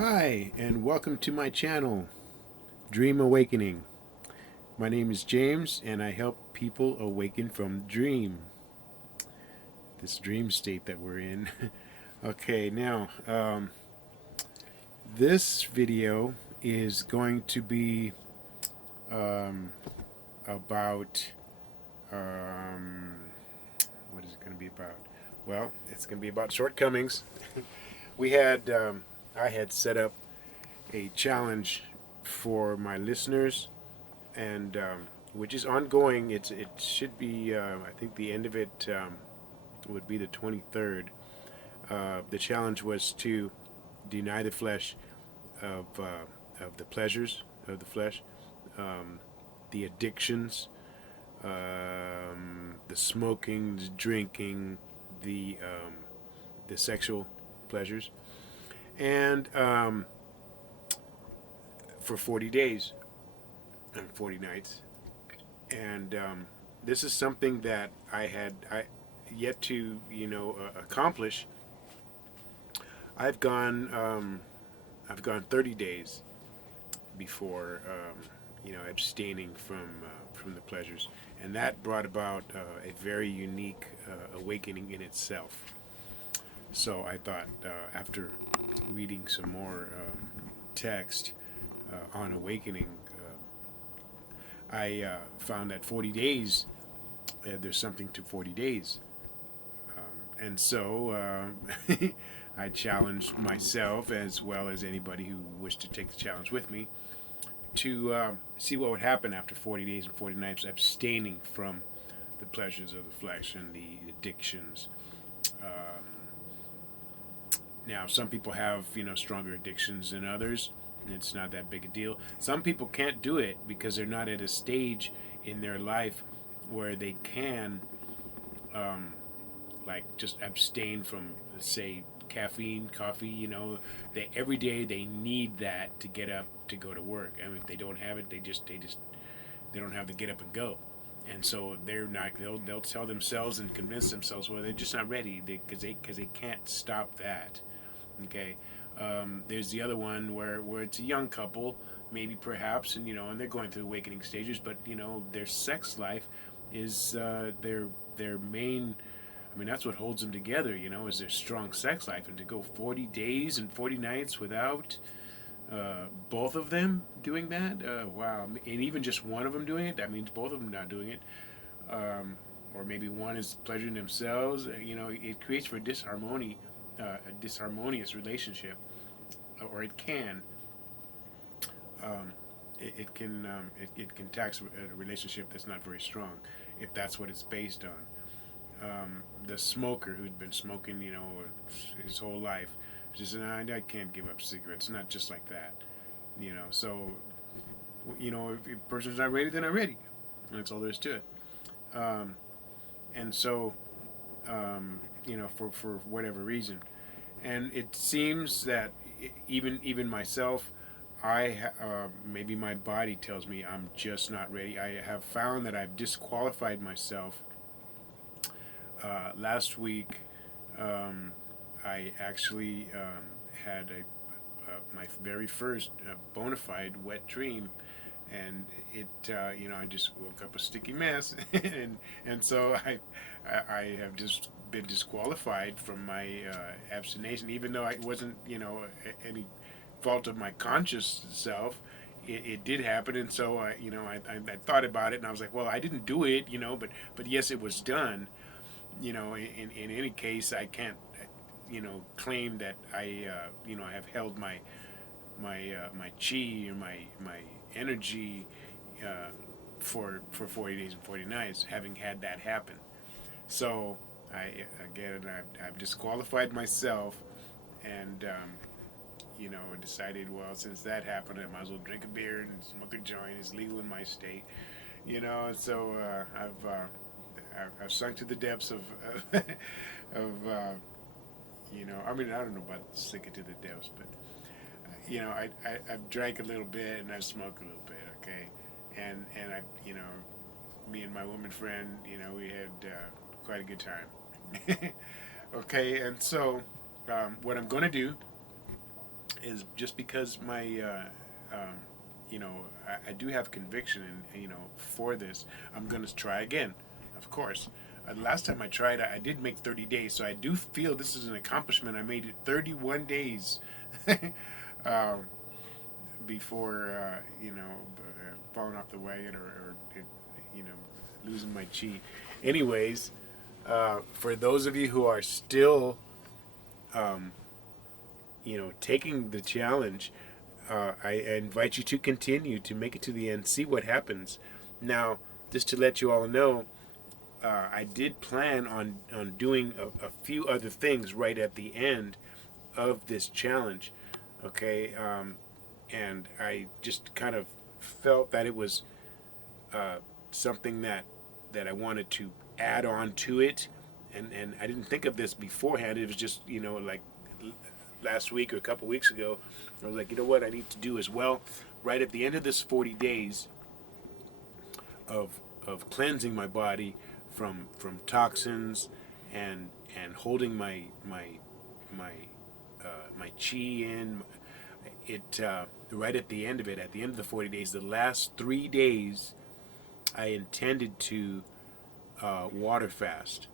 Hi, and welcome to my channel, Dream Awakening. My name is James, and I help people awaken from dream, this dream state that we're in. Okay, now, this video is going to be um, about, um, what is it going to be about? Well, it's going to be about shortcomings. We had, I had set up a challenge for my listeners and which is ongoing. It should be. I think the end of it would be the 23rd. The challenge was to deny the flesh of the pleasures of the flesh, um, the addictions, the smoking, the drinking, the sexual pleasures, and for 40 days and 40 nights. And this is something that I yet to accomplish. I've gone I've gone 30 days before abstaining from the pleasures, and that brought about a very unique awakening in itself. So I thought after reading some more text on awakening, I found that 40 days there's something to 40 days. And so I challenged myself, as well as anybody who wished to take the challenge with me, to see what would happen after 40 days and 40 nights abstaining from the pleasures of the flesh and the addictions. Now, some people have stronger addictions than others. It's not that big a deal. Some people can't do it because they're not at a stage in their life where they can like just abstain from, say, caffeine, coffee. They every day they need that to get up to go to work. I mean, if they don't have it, they don't have to get up and go. And so they're not. They'll tell themselves and convince themselves, well, they're just not ready because they can't stop that. Okay. There's the other one where it's a young couple, maybe perhaps, and they're going through awakening stages, but their sex life is their main. I mean, that's what holds them together, is their strong sex life. And to go 40 days and 40 nights without both of them doing that, wow. And even just one of them doing it, that means both of them not doing it. Or maybe one is pleasuring themselves. It creates for disharmony, a disharmonious relationship, or it can. Um, it can tax a relationship that's not very strong, if that's what it's based on. The smoker who'd been smoking, his whole life, just said, I can't give up cigarettes. Not just like that, So, if a person's not ready, they're not ready. That's all there is to it. Um, and so, for whatever reason, and it seems that even myself, maybe my body tells me I'm just not ready. I have found that I've disqualified myself. Last week, I actually had my very first bona fide wet dream, and I just woke up a sticky mess, and so I have just been disqualified from my abstination, even though it wasn't any fault of my conscious self. It did happen, and so I thought about it, and I was like, well, I didn't do it, but yes, it was done. In any case, I can't, claim that I have held my chi or my energy for 40 days and 40 nights, having had that happen. So I've disqualified myself, and decided, well, since that happened, I might as well drink a beer and smoke a joint. It's legal in my state, So I've sunk to the depths of of I mean, I don't know about sinking to the depths, but I've drank a little bit and I've smoked a little bit, okay, and I me and my woman friend, we had quite a good time. Okay, and so what I'm going to do is just because my you know, I do have conviction, and for this, I'm gonna try again, of course. Last time I tried, I did make 30 days, so I do feel this is an accomplishment. I made it 31 days um, before falling off the wagon, or you know losing my chi. Anyways, for those of you who are still um, taking the challenge, I invite you to continue to make it to the end, see what happens. Now, just to let you all know, I did plan on doing a few other things right at the end of this challenge, okay? And I just kind of felt that it was uh, something that I wanted to add on to it, and I didn't think of this beforehand. It was just like last week or a couple weeks ago, I was like, you know what, I need to do as well. Right at the end of this 40 days of cleansing my body from toxins and holding my chi in it, right at the end of it, at the end of the 40 days, the last 3 days, I intended to water fast.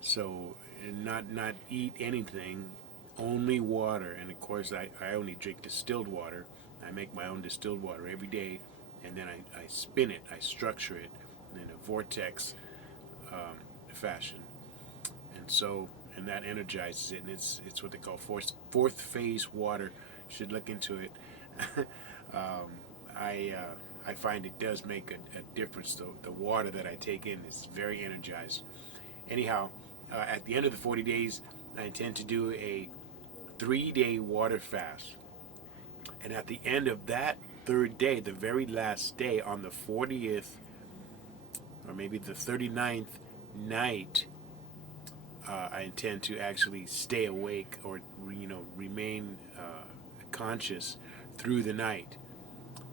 So not eat anything, only water. And of course, I only drink distilled water. I make my own distilled water every day, and then I spin it, I structure it in a vortex fashion. And so, and that energizes it, and it's what they call fourth phase water. Should look into it. um, I find it does make a difference. The water that I take in is very energized. Anyhow, at the end of the 40 days, I intend to do a 3-day water fast. And at the end of that third day, the very last day, on the 40th or maybe the 39th night, I intend to actually stay awake, or remain conscious through the night.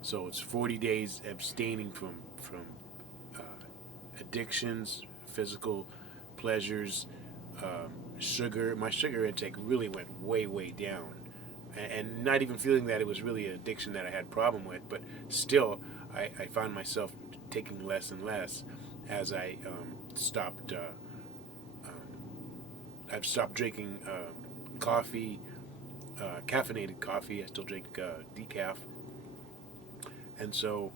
So it's 40 days abstaining from uh, addictions, physical pleasures, sugar. My sugar intake really went way down, and not even feeling that it was really an addiction that I had problem with, but still, I found myself taking less and less as I stopped. I've stopped drinking coffee, caffeinated coffee. I still drink decaf, and so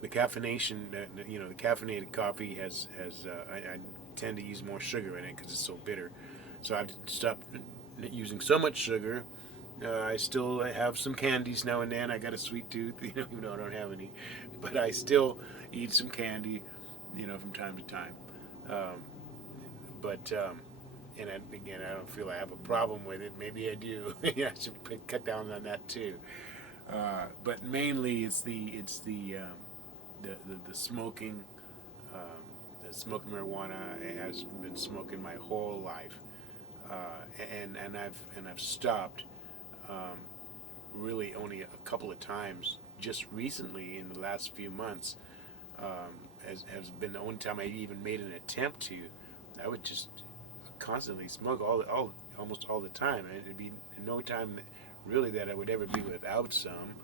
the caffeination, the caffeinated coffee has I tend to use more sugar in it because it's so bitter. So I've stopped using so much sugar. I still have some candies now and then. I got a sweet tooth, even though I don't have any, but I still eat some candy, from time to time. Um, but and again, I don't feel I have a problem with it. Maybe I do. Yeah, I should cut down on that too. But mainly, it's the smoking. The smoking marijuana. I have been smoking my whole life, and I've stopped. Um, really, only a couple of times. Just recently, in the last few months, has been the only time I even made an attempt to. I would just constantly smoke almost all the time, and it'd be no time really that I would ever be without some,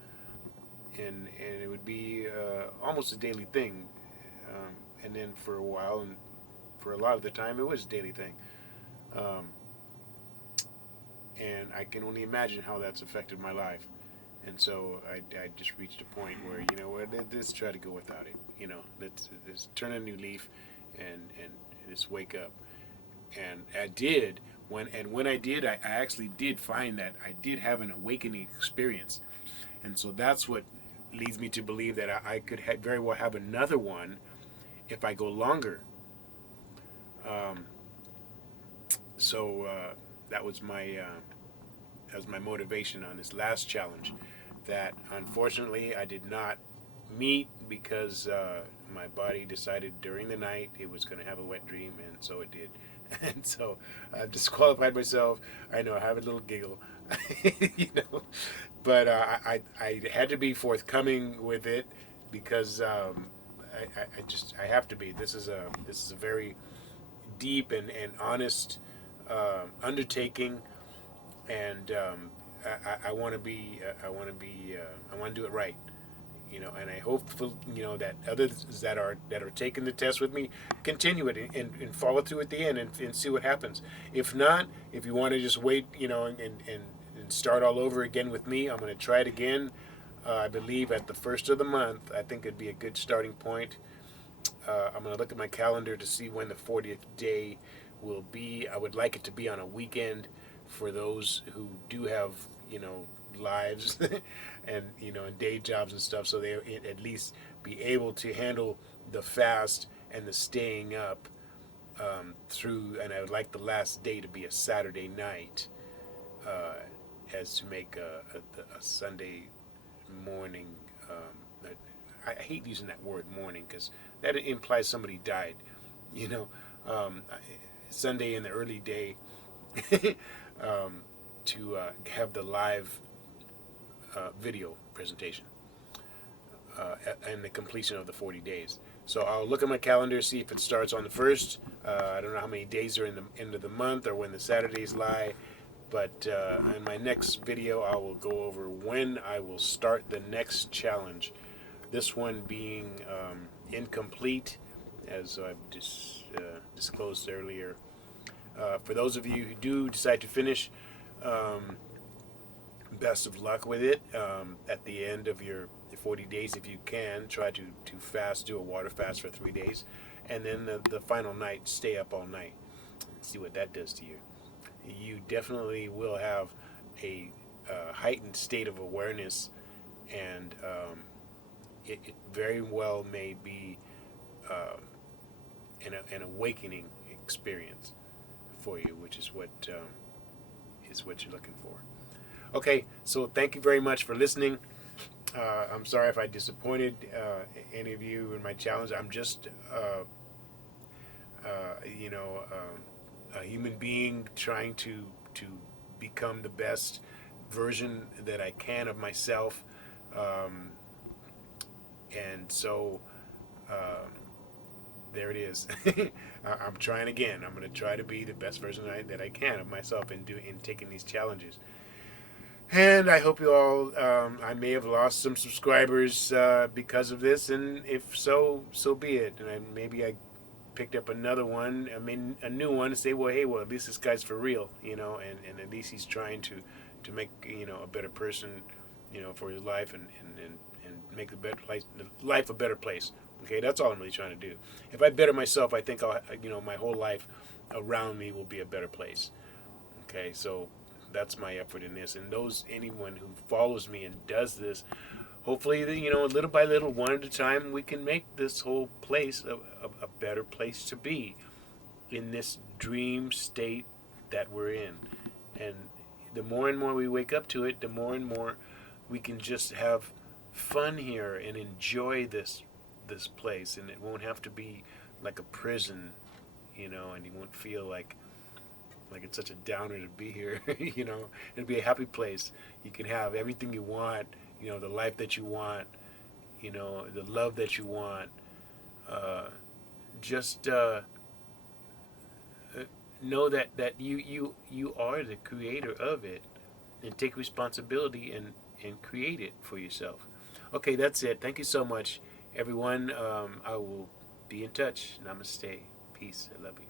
and it would be almost a daily thing, and then for a while, and for a lot of the time, it was a daily thing, um, and I can only imagine how that's affected my life, and so I just reached a point where let's try to go without it, let's turn a new leaf, and just wake up. And I did when I did, I actually did find that I did have an awakening experience, and so that's what leads me to believe that I could very well have another one if I go longer. Um, so that was my motivation on this last challenge. That unfortunately I did not meet because my body decided during the night it was going to have a wet dream, and so it did. And so I've disqualified myself. I know I have a little giggle, but I had to be forthcoming with it because I have to be. This is a very deep and honest undertaking, and I want to be I want to do it right, and I hope that others that are taking the test with me continue it and follow through at the end and see what happens. If not, if you want to just wait, and start all over again with me, I'm going to try it again. I believe at the first of the month. I think it'd be a good starting point. I'm going to look at my calendar to see when the 40th day will be. I would like it to be on a weekend for those who do have, lives and day jobs and stuff, so they at least be able to handle the fast and the staying up through. And I would like the last day to be a Saturday night, as to make a Sunday morning. I hate using that word morning because that implies somebody died. You know, um, Sunday in the early day to have the live video presentation and the completion of the 40 days. So I'll look at my calendar, see if it starts on the first. I don't know how many days are in the end of the month or when the Saturdays lie. But in my next video, I will go over when I will start the next challenge. This one being incomplete, as I've disclosed earlier. For those of you who do decide to finish, best of luck with it. At the end of your 40 days, if you can, try to fast, do a water fast for 3 days. And then the final night, stay up all night and see what that does to you. You definitely will have a heightened state of awareness, and it very well may be an awakening experience for you, which is what you're looking for. Okay, so thank you very much for listening. I'm sorry if I disappointed any of you in my challenge. I'm just a human being trying to become the best version that I can of myself, and so there it is. I'm trying again. I'm going to try to be the best version that I can of myself in taking these challenges. And I hope you all. I may have lost some subscribers because of this, and if so, so be it. And maybe I picked up another one, a new one, and say, well, hey, at least this guy's for real, and at least he's trying to make, a better person, for his life and make life a better place. Okay, that's all I'm really trying to do. If I better myself, I think my whole life around me will be a better place. Okay, so that's my effort in this, and anyone who follows me and does this, hopefully, little by little, one at a time, we can make this whole place a better place to be in this dream state that we're in. And the more and more we wake up to it, the more and more we can just have fun here and enjoy this place, and it won't have to be like a prison, and you won't feel like it's such a downer to be here. It'll be a happy place. You can have everything you want, the life that you want, the love that you want. Just know that you are the creator of it, and take responsibility and create it for yourself. Okay, that's it. Thank you so much, everyone. I will be in touch. Namaste. Peace. I love you.